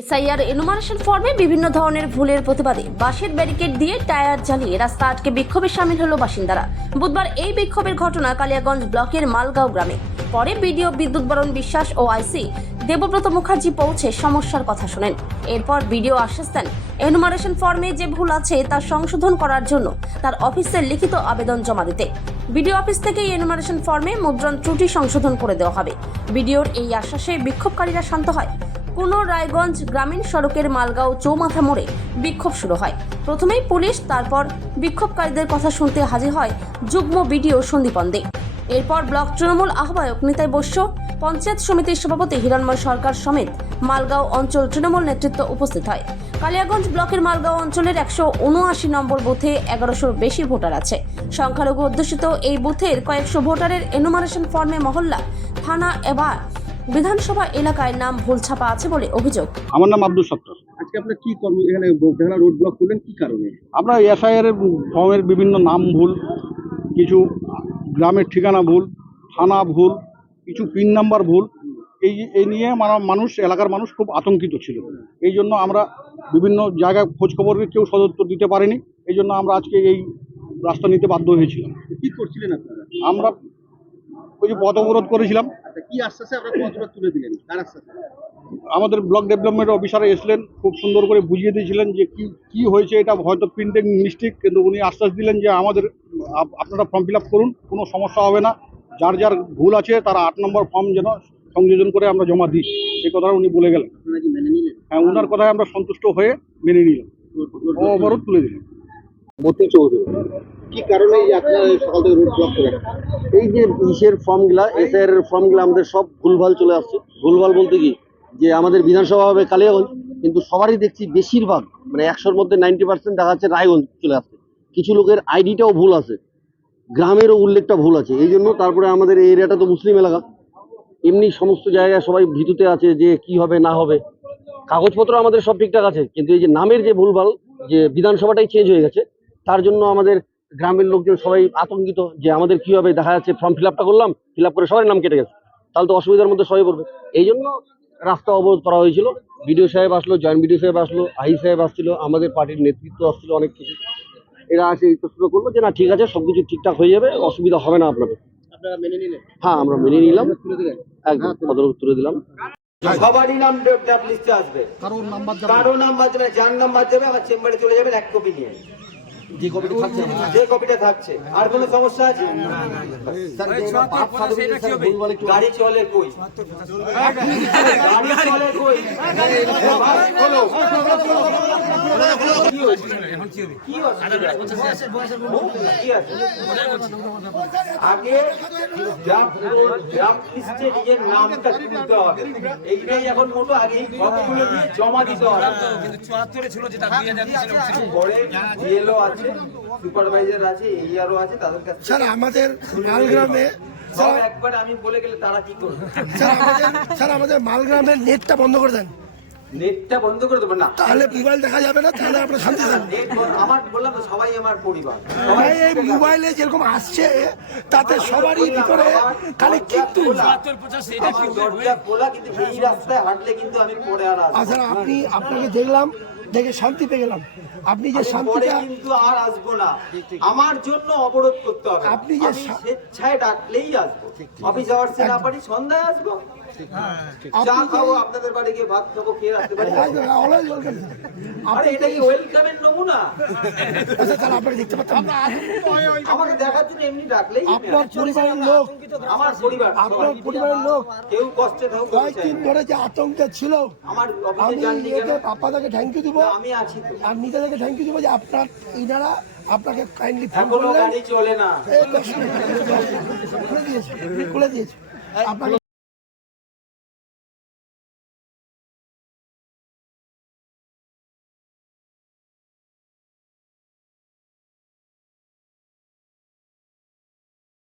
SIR enumeration ফর্মে বিভিন্ন ধরনের ভুলের প্রতিবাদে বাঁশের ব্যারিকেড দিয়ে টায়ার জ্বালিয়ে রাস্তা আটকে বিক্ষোভে সামিল হলো বাসিন্দারা। বুধবার এই বিক্ষোভের ঘটনা কালিয়াগঞ্জ ব্লকের মালগাঁও গ্রামে। পরে বিডিও বিদ্যুৎবরণ বিশ্বাস ও আইসি দেবব্রত মুখার্জি পৌঁছে সমস্যার কথা শোনেন। এরপর বিডিও আশ্বাস দেন এনুমারেশন ফর্মে যে ভুল আছে তা সংশোধন করার জন্য তার অফিসে লিখিত আবেদন জমা দিতে। বিডিও অফিস থেকে এনুমারেশন ফর্মে মুদ্রণ ত্রুটি সংশোধন করে দেওয়া হবে। বিডিওর এই আশ্বাসে বিক্ষোভকারীরা শান্ত হয়। রায়গঞ্জ গ্রামীণ সড়কের মালগাঁও চৌমাথা মোড়ে বিক্ষোভ শুরু হয়। প্রথমেই পুলিশ, তারপর বিক্ষোভকারীদের কথা শুনতে হাজির হয় যুগ্ম বিডিও সন্দীপন দে। এরপর ব্লক তৃণমূল আহ্বায়ক নিতাই বৈশ্য, পঞ্চায়েত সমিতির সভাপতি হিরণময় সরকার সমেত মালগাঁও অঞ্চল তৃণমূল নেতৃত্ব উপস্থিত হয়। কালিয়াগঞ্জ ব্লকের মালগাঁও অঞ্চলের 179 নম্বর বুথে 1100-র বেশি ভোটার আছে। সংখ্যালঘু অধ্যুষিত এই বুথের কয়েকশো ভোটারের এনুমারেশন ফর্মে মহল্লা, থানা এবার বিধানসভা এলাকায় নাম ভুল ছাপা আছে বলে অভিযোগ। আমার নাম আব্দুল সত্তার। আজকে আপনারা কি কর্ম এখানে রোড ব্লক করলেন, কি কারণে? আমরা এসআইআর এর ফর্মের বিভিন্ন নাম ভুল, কিছু গ্রামের ঠিকানা ভুল, থানা ভুল, কিছু পিন নাম্বার ভুল, এই নিয়ে মানুষ, এলাকার মানুষ খুব আতঙ্কিত ছিল। এই জন্য আমরা বিভিন্ন জায়গায় খোঁজ খবর কেউ সদুত্তর দিতে পারেনি। এই জন্য আমরা আজকে এই রাস্তা নিতে বাধ্য হয়েছিলাম। কি করছিলেন আপনারা? আমরা ওই যে পথ অবরোধ করেছিলাম। কি আশ্বাসে আপনারা পথটা তুলে দিলেন? কার আশ্বাসে? আমাদের ব্লক ডেভেলপমেন্ট অফিসার এসলেন, খুব সুন্দর করে বুঝিয়ে দিয়েছিলেন যে কি হয়েছে। এটা হয়তো প্রিন্টিং মিস্টেক, কিন্তু উনি আশ্বাস দিলেন যে আপনারা ফর্ম ফিল আপ করুন, কোনো সমস্যা হবে না। যার যার ভুল আছে তারা 8 নম্বর ফর্ম যেন সংযোজন করে আমরা জমা দিই, এই কথাটা উনি বলে গেলেন। আপনারা কি মেনে নিলেন? হ্যাঁ, ওনার কথায় আমরা সন্তুষ্ট হয়ে মেনে নিলাম, অবরোধ তুলে দিলাম। মতি চৌধুরী, কি কারণে আপনারা সকাল থেকে রোড ব্লক করে? এই যে ইসের ফর্মগুলা, এসআইআর এর ফর্মগুলা আমাদের সব ভুলভাল চলে আসছে। ভুলভাল বলতে কি, যে আমাদের বিধানসভা হবে কালিয়াগঞ্জ, কিন্তু সবারই দেখছি বেশিরভাগ, মানে 100-র মধ্যে 90% দেখা যাচ্ছে রায়গঞ্জ চলে আসছে। কিছু লোকের আইডিটাও ভুল আছে, গ্রামেরও উল্লেখটা ভুল আছে। এই জন্য তারপরে আমাদের এই এরিয়াটা তো মুসলিম এলাকা, এমনি সমস্ত জায়গায় সবাই ভীতুতে আছে যে কি হবে না হবে। কাগজপত্র আমাদের সব ঠিকঠাক আছে, কিন্তু এই যে নামের যে ভুলভাল, যে বিধানসভাটাই চেঞ্জ হয়ে গেছে, তার জন্য আমাদের গ্রামের লোকজন সবাই আতঙ্কিত যে আমাদের কি হবে। দেখা যাচ্ছে ফর্ম ফিল আপটা করলাম, ফিল আপ করে সবাই নাম কেটে গেছে, তাহলে তো অসুবিধার মধ্যে সবাই পড়বে। এই জন্য রাস্তা অবরোধ করা হয়েছিল। বিডিও সাহেব আসলো, জয়েন্ট বিডিও সাহেব আসলো, আই সাহেব আসছিল, আমাদের পার্টির নেতৃত্ব আসছিল, অনেক কিছু। এরা আসে এই প্রশ্ন করলো যে না, ঠিক আছে, সবকিছু ঠিকঠাক হয়ে যাবে, অসুবিধা হবে না আপনাদের। আপনারা মেনে নিলেন? হ্যাঁ, আমরা মেনে নিলাম, তুলে দিলেন? একদম পদরোধ তুলে দিলাম। সবারই নাম লিস্টে আসবে, কারো নাম্বার যাবে, যার নাম্বার যাবে আমার চেম্বারে চলে যাবেন 1 কপি নিয়ে, যে কপিটা থাকছে। আর কোনো সমস্যা আছে? গাড়ি চলে কই? গাড়ি চলে কই? আগে নিজের নামটা তুলতে হবে, এইটাই এখন মোটো। আগে জমা দিতে হবে। পরে ডিএলও আছে, সুপারভাইজার আছে, এআরও আছে, তাদের কাছে। স্যার, আমাদের মালগ্রামে একবার আমি বলে গেলে তারা কি করবে? স্যার, আমাদের মালগ্রামের নেটটা বন্ধ করে দেন। নেটটা বন্ধ করে দেবেন না, তাহলে মোবাইল দেখা যাবে না, তাহলে আপনার শান্তি থাকবে। আমার বললাম তো, সবাই আমার পরিবার। ভাই, এই মোবাইলে যেরকম আসছে তাতে সবারই ভিতরে খালি কিন্তু দরজা খোলা, কিন্তু এই রাস্তায় হাঁটলে কিন্তু আমি পড়ে আর আসবো। স্যার, আপনাকে দেখলাম, দেখে শান্তি পেয়ে গেলাম। আপনি যে শান্তিটা, কিন্তু আর আসবো না, আমার জন্য অবরোধ করতে হবে। আপনি যে স্বেচ্ছায় ডাকলেই আসবো, অফিস আওয়ার্সে না পারি সন্ধ্যায় আসবো, চা খাবো, আপনাদের বাড়ি গিয়ে ভাত খাবো, খেয়ে আসতে পারি। আরে এটা কি ওয়েলকামের নমুনা? তাহলে আপনাকে দেখতে পাচ্ছেন, আমাকে দেখার জন্য এমনি ডাকলেই। আপনার পরিবারের লোক, আমার পরিবার, আপনার পরিবারের লোক কেউ কষ্টে থাকুক, কয়েকদিন ধরে যে আতঙ্কে ছিল, আমার আমি পাপাদাকে থ্যাংক ইউ দিব, আমি আছি তো। আর নিতাদাকে থ্যাংক ইউ দিব যে আপনার ইনারা আপনাকে কাইন্ডলি ফোন এখনো করলেন। গাড়ি চলে না, খুলে দিয়েছে আপনাকে।